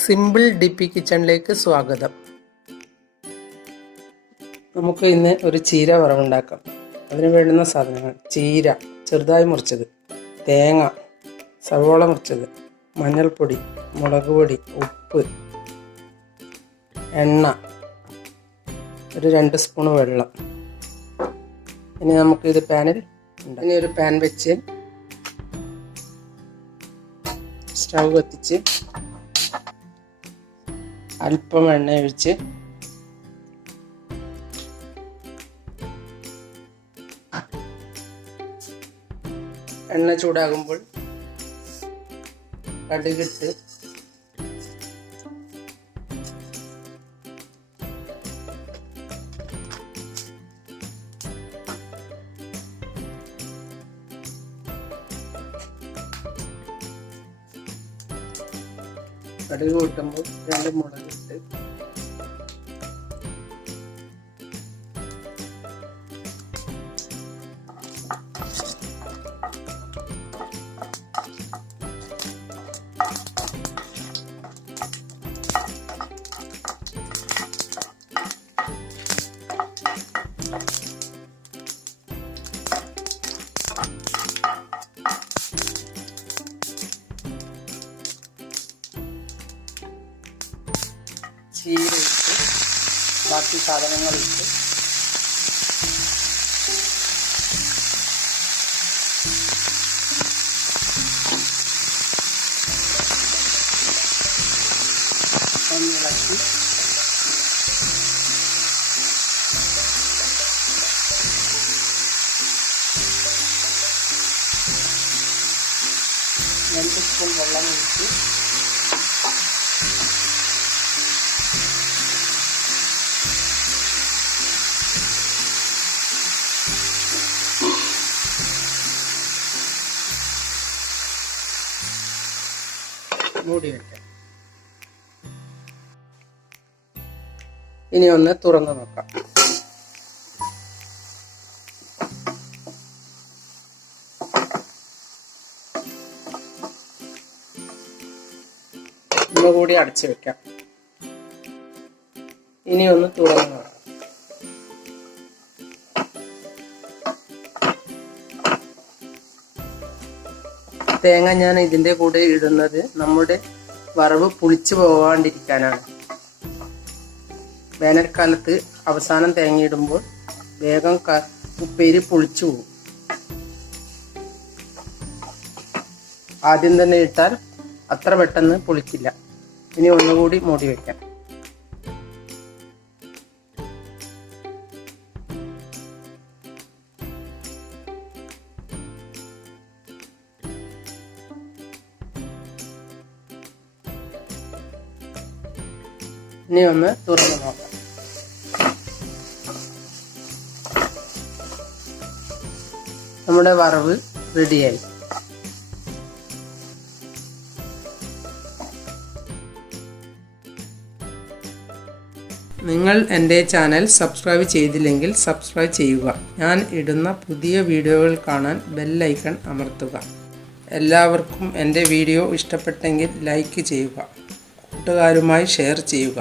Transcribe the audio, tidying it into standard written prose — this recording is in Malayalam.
സിമ്പിൾ ഡിപ്പി കിച്ചണിലേക്ക് സ്വാഗതം. നമുക്ക് ഇന്ന് ഒരു ചീര വറവുണ്ടാക്കാം. അതിന് വേണ്ടുന്ന സാധനങ്ങൾ: ചീര ചെറുതായി മുറിച്ചത്, തേങ്ങ, സവോള മുറിച്ചത്, മഞ്ഞൾപ്പൊടി, മുളക് പൊടി, ഉപ്പ്, എണ്ണ, ഒരു 2 സ്പൂൺ വെള്ളം. ഇനി നമുക്കിത് പാനിൽ ഇനി ഒരു പാൻ വെച്ച് സ്റ്റൗ കത്തിച്ച് അല്പം എണ്ണ ഒഴിച്ച് എണ്ണ ചൂടാകുമ്പോൾ കടുകിട്ട് കടുക് കൂട്ടുമ്പോൾ 2 മുളകിട്ട് ചീര ഇട്ട് ബാക്കി സാധനങ്ങൾ ഇട്ട് ഇളക്കി രണ്ട് സ്പൂൺ വെള്ളം ഒഴിച്ച് മൂടി വയ്ക്കാം. ഇനി ഒന്ന് തുറന്നു നോക്കാം. ഒന്നുകൂടി അടച്ചു വെക്കാം. ഇനി ഒന്ന് തുറന്നു നോക്കാം. തേങ്ങ ഞാൻ ഇതിൻ്റെ കൂടെ ഇടുന്നത് നമ്മുടെ വറവ് പുളിച്ചു പോകാണ്ടിരിക്കാനാണ്. വേനൽക്കാലത്ത് അവസാനം തേങ്ങ ഇടുമ്പോൾ വേഗം ഉപ്പേരി പുളിച്ചു പോകും. ആദ്യം തന്നെ ഇട്ടാൽ അത്ര പെട്ടെന്ന് പുളിക്കില്ല. ഇനി ഒന്നുകൂടി മൂടി വയ്ക്കാം. ഇനി ഒന്ന് തുറന്നു നോക്കാം. നമ്മുടെ വറവ് റെഡിയായി. നിങ്ങൾ എൻ്റെ ചാനൽ സബ്സ്ക്രൈബ് ചെയ്തില്ലെങ്കിൽ സബ്സ്ക്രൈബ് ചെയ്യുക. ഞാൻ ഇടുന്ന പുതിയ വീഡിയോകൾ കാണാൻ ബെൽ ഐക്കൺ അമർത്തുക. എല്ലാവർക്കും എൻ്റെ വീഡിയോ ഇഷ്ടപ്പെട്ടെങ്കിൽ ലൈക്ക് ചെയ്യുക. കൂട്ടുകാരുമായി ഷെയർ ചെയ്യുക.